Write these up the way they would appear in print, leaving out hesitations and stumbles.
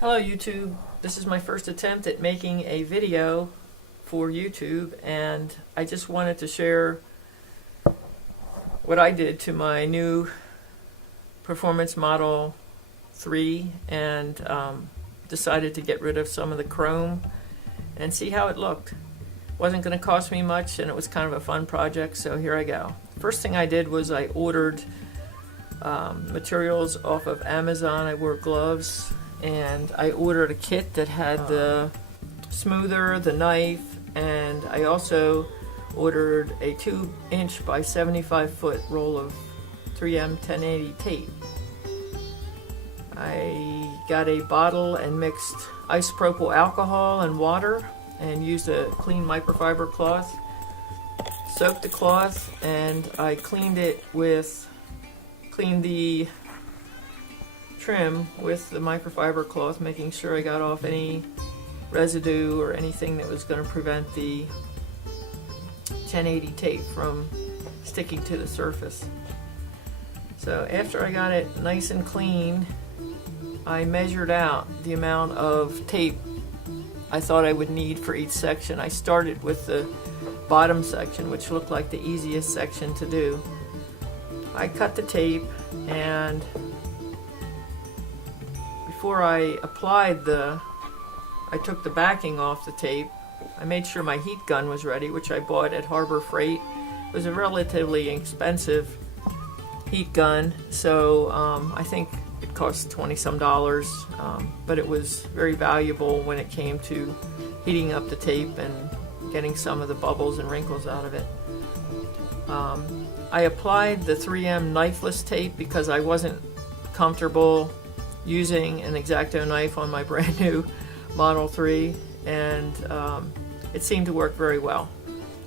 Hello YouTube, this is my first attempt at making a video for YouTube, and I just wanted to share what I did to my new Performance Model 3 and decided to get rid of some of the chrome and see how it looked. Wasn't going to cost me much and it was kind of a fun project, so here I go. First thing I did was I ordered materials off of Amazon. I wore gloves and I ordered a kit that had the smoother, the knife, and I also ordered a 2-inch by 75-foot roll of 3M 1080 tape. I got a bottle and mixed isopropyl alcohol and water and used a clean microfiber cloth. Soaked the cloth and I cleaned the trim with the microfiber cloth, making sure I got off any residue or anything that was going to prevent the 1080 tape from sticking to the surface. So after I got it nice and clean, I measured out the amount of tape I thought I would need for each section. I started with the bottom section, which looked like the easiest section to do. I cut the tape, and before I applied I took the backing off the tape. I made sure my heat gun was ready, which I bought at Harbor Freight. It was a relatively expensive heat gun, so I think it cost $20-some, but it was very valuable when it came to heating up the tape and getting some of the bubbles and wrinkles out of it. I applied the 3M Knifeless tape because I wasn't comfortable using an X-Acto knife on my brand new Model 3, and it seemed to work very well.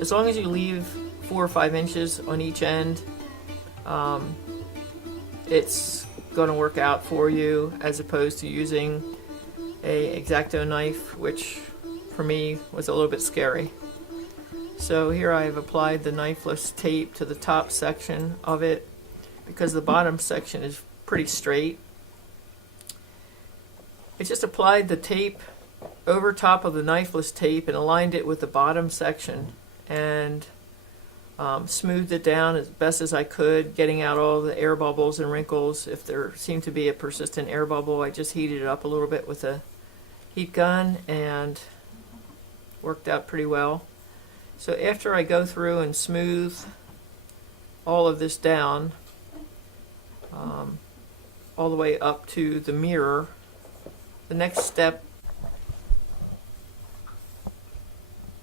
As long as you leave 4 or 5 inches on each end, it's going to work out for you, as opposed to using a X-Acto knife, which for me was a little bit scary. So here I have applied the knifeless tape to the top section of it because the bottom section is pretty straight. I just applied the tape over top of the knifeless tape and aligned it with the bottom section and smoothed it down as best as I could, getting out all the air bubbles and wrinkles. If there seemed to be a persistent air bubble, I just heated it up a little bit with a heat gun and worked out pretty well. So after I go through and smooth all of this down, all the way up to the mirror, the next step,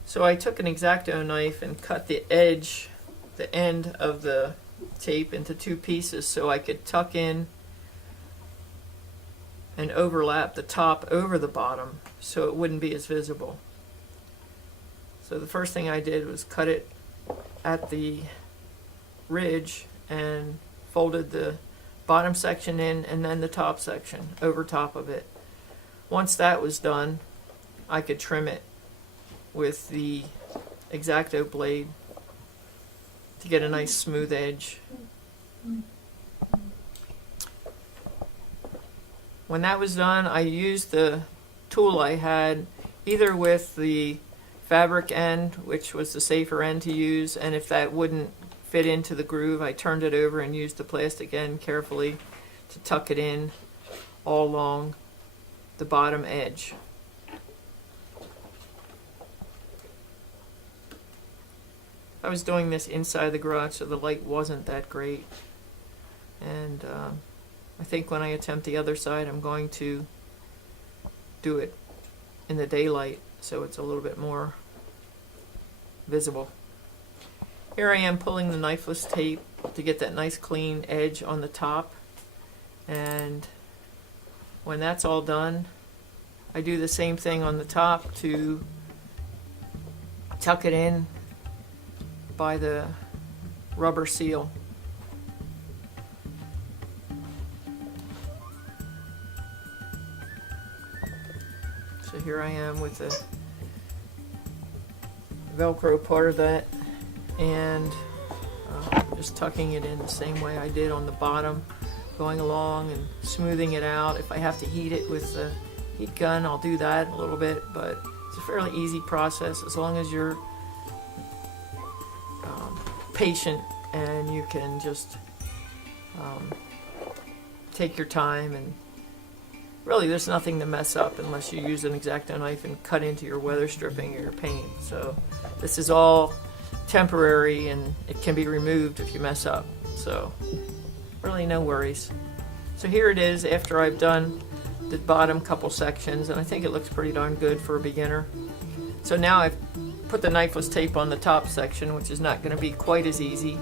so I took an X-Acto knife and cut the edge, the end of the tape into 2 pieces so I could tuck in and overlap the top over the bottom so it wouldn't be as visible. So the first thing I did was cut it at the ridge and folded the bottom section in and then the top section over top of it. Once that was done, I could trim it with the X-Acto blade to get a nice smooth edge. When that was done, I used the tool I had, either with the fabric end, which was the safer end to use, and if that wouldn't fit into the groove, I turned it over and used the plastic end carefully to tuck it in all along the bottom edge. I was doing this inside the garage, so the light wasn't that great, and I think when I attempt the other side, I'm going to do it in the daylight so it's a little bit more visible. Here I am pulling the knifeless tape to get that nice clean edge on the top, and when that's all done, I do the same thing on the top to tuck it in by the rubber seal. So here I am with the Velcro part of that, and just tucking it in the same way I did on the bottom, going along and smoothing it out. If I have to heat it with the heat gun, I'll do that a little bit, but it's a fairly easy process as long as you're patient and you can just take your time. And really there's nothing to mess up unless you use an X-Acto knife and cut into your weather stripping or your paint. So this is all temporary and it can be removed if you mess up, so really no worries. So here it is after I've done the bottom couple sections, and I think it looks pretty darn good for a beginner. So now I've put the knifeless tape on the top section, which is not going to be quite as easy,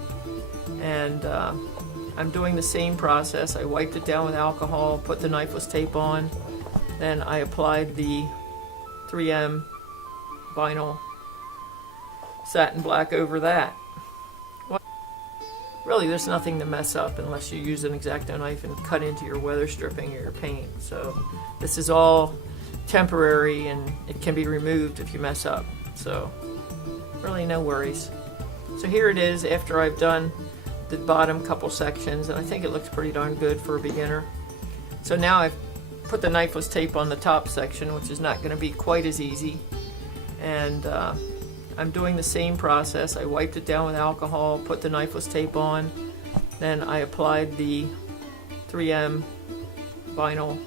and I'm doing the same process. I wiped it down with alcohol, put the knifeless tape on, then I applied the 3M vinyl satin black over that. Really there's nothing to mess up unless you use an X-Acto knife and cut into your weather stripping or your paint. So this is all temporary and it can be removed if you mess up, so really no worries. So here it is after I've done the bottom couple sections, and I think it looks pretty darn good for a beginner. So now I've put the knifeless tape on the top section, which is not going to be quite as easy, and I'm doing the same process. I wiped it down with alcohol, put the knifeless tape on, then I applied the 3M vinyl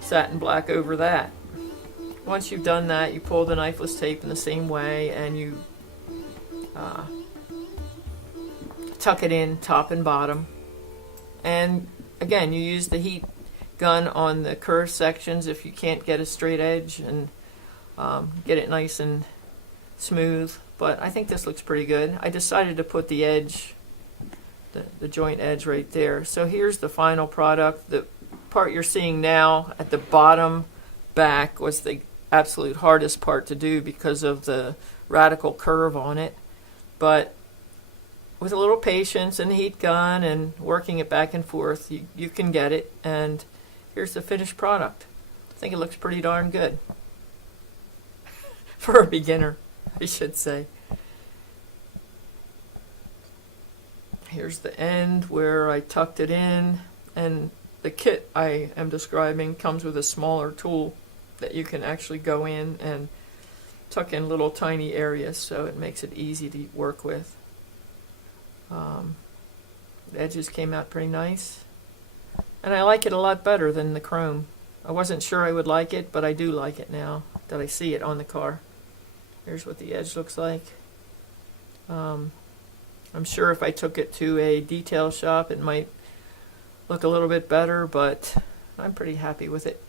satin black over that. Once you've done that, you pull the knifeless tape in the same way and you tuck it in top and bottom. And again, you use the heat gun on the curved sections if you can't get a straight edge, and get it nice and smooth. But I think this looks pretty good. I decided to put the edge, the joint edge right there. So here's the final product. The part you're seeing now at the bottom back was the absolute hardest part to do because of the radical curve on it, but with a little patience and a heat gun and working it back and forth, you can get it. And here's the finished product. I think it looks pretty darn good for a beginner, I should say. Here's the end where I tucked it in, and the kit I am describing comes with a smaller tool that you can actually go in and tuck in little tiny areas, so it makes it easy to work with. The edges came out pretty nice, and I like it a lot better than the chrome. I wasn't sure I would like it, but I do like it now that I see it on the car. Here's what the edge looks like. I'm sure if I took it to a detail shop it might look a little bit better, but I'm pretty happy with it.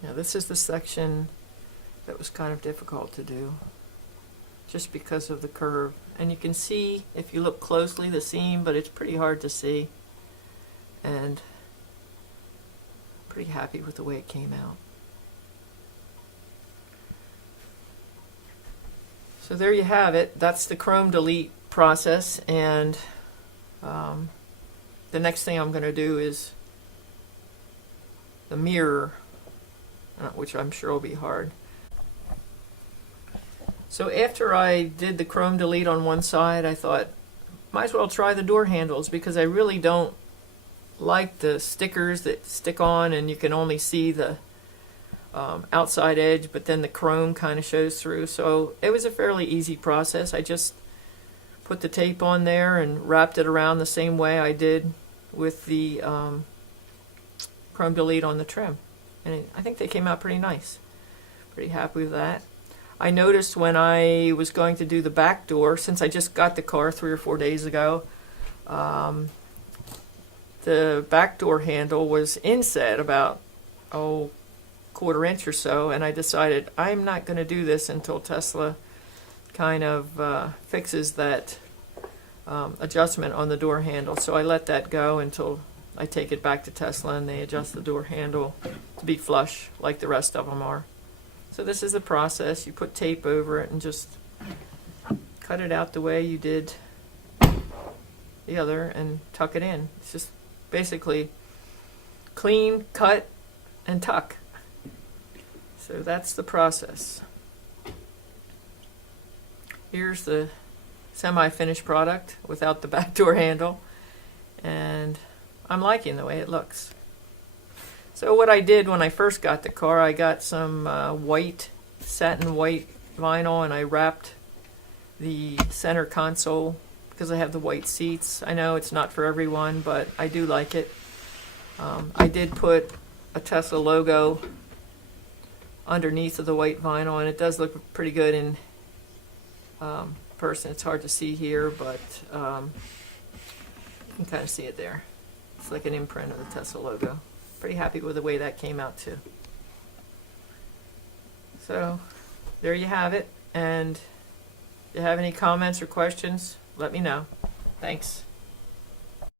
Now this is the section that was kind of difficult to do just because of the curve, and you can see if you look closely the seam, but it's pretty hard to see, and pretty happy with the way it came out. So there you have it. That's the chrome delete process, and the next thing I'm going to do is the mirror, which I'm sure will be hard. So after I did the chrome delete on one side, I thought might as well try the door handles, because I really don't like the stickers that stick on and you can only see the outside edge, but then the chrome kind of shows through. So it was a fairly easy process. I just put the tape on there and wrapped it around the same way I did with the chrome delete on the trim. And I think they came out pretty nice. Pretty happy with that. I noticed when I was going to do the back door, since I just got the car 3 or 4 days ago, the back door handle was inset about, quarter inch or so, and I decided I'm not going to do this until Tesla kind of fixes that adjustment on the door handle. So I let that go until I take it back to Tesla and they adjust the door handle to be flush like the rest of them are. So this is the process. You put tape over it and just cut it out the way you did the other and tuck it in. It's just basically clean, cut, and tuck. So that's the process. Here's the semi-finished product without the back door handle, and I'm liking the way it looks. So what I did when I first got the car, I got some satin white vinyl, and I wrapped the center console because I have the white seats. I know it's not for everyone, but I do like it. I did put a Tesla logo underneath of the white vinyl, and it does look pretty good in person. It's hard to see here, but you can kind of see it there. It's like an imprint of the Tesla logo. Pretty happy with the way that came out too. So there you have it, and if you have any comments or questions, let me know. Thanks.